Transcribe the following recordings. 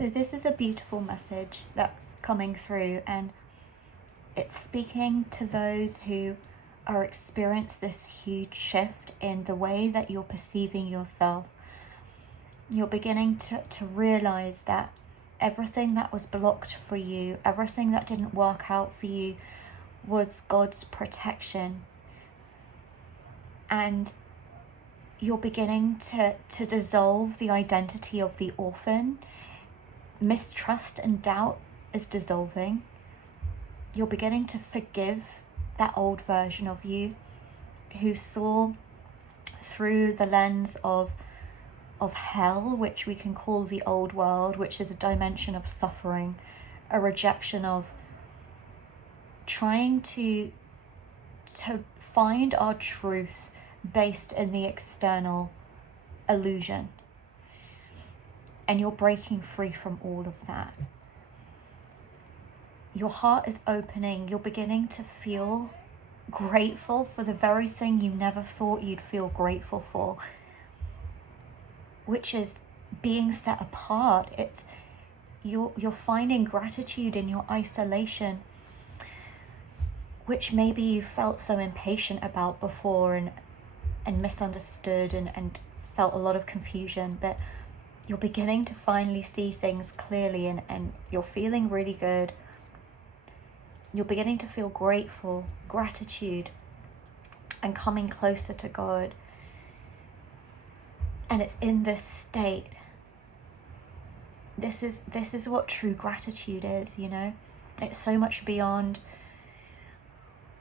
So this is a beautiful message that's coming through, and it's speaking to those who are experiencing this huge shift in the way that you're perceiving yourself. You're beginning to realize that everything that was blocked for you, everything that didn't work out for you, was God's protection. And you're beginning to dissolve the identity of the orphan. Mistrust and doubt is dissolving. You're beginning to forgive that old version of you who saw through the lens of hell, which we can call the old world, which is a dimension of suffering, a rejection of trying to find our truth based in the external illusion. And you're breaking free from all of that. Your heart is opening. You're beginning to feel grateful for the very thing you never thought you'd feel grateful for, which is being set apart. It's you're finding gratitude in your isolation, which maybe you felt so impatient about before and misunderstood and felt a lot of confusion, but you're beginning to finally see things clearly and you're feeling really good. You're beginning to feel grateful, gratitude, and coming closer to God. And it's in this state. This is what true gratitude is, you know? It's so much beyond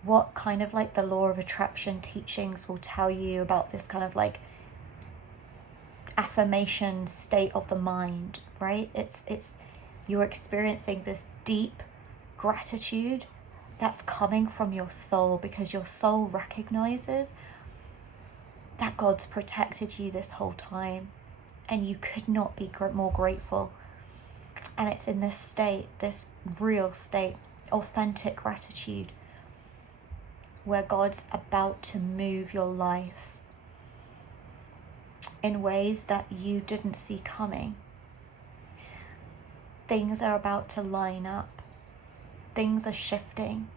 what kind of like the law of attraction teachings will tell you about this kind of like affirmation state of the mind, right? It's you're experiencing this deep gratitude that's coming from your soul, because your soul recognizes that God's protected you this whole time and you could not be more grateful. And it's in this state, this real state, authentic gratitude, where God's about to move your life in ways that you didn't see coming. Things are about to line up. Things are shifting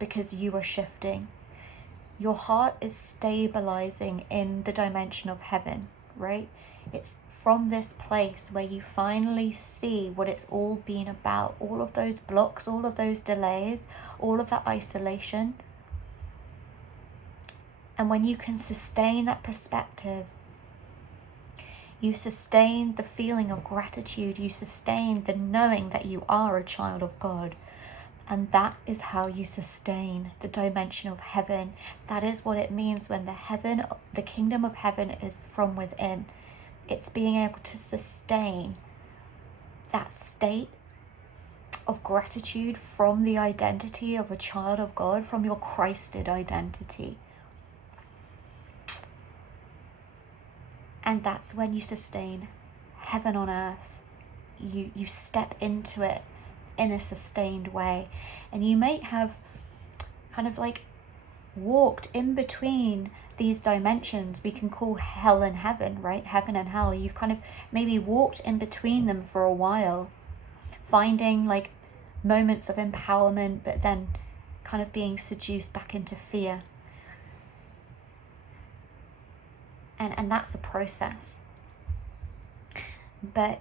because you are shifting. Your heart is stabilizing in the dimension of heaven, right? It's from this place where you finally see what it's all been about. All of those blocks, all of those delays, all of that isolation. And when you can sustain that perspective, you sustain the feeling of gratitude, you sustain the knowing that you are a child of God. And that is how you sustain the dimension of heaven. That is what it means when the kingdom of heaven is from within. It's being able to sustain that state of gratitude from the identity of a child of God, from your Christed identity. And that's when you sustain heaven on earth. You step into it in a sustained way. And you may have kind of like walked in between these dimensions we can call hell and heaven, right? Heaven and hell. You've kind of maybe walked in between them for a while, finding like moments of empowerment, but then kind of being seduced back into fear. And that's a process. But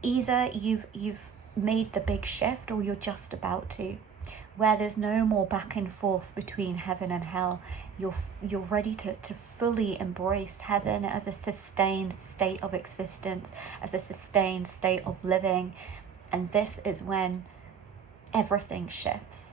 either you've made the big shift or you're just about to, where there's no more back and forth between heaven and hell. You're ready to fully embrace heaven as a sustained state of existence, as a sustained state of living. And this is when everything shifts.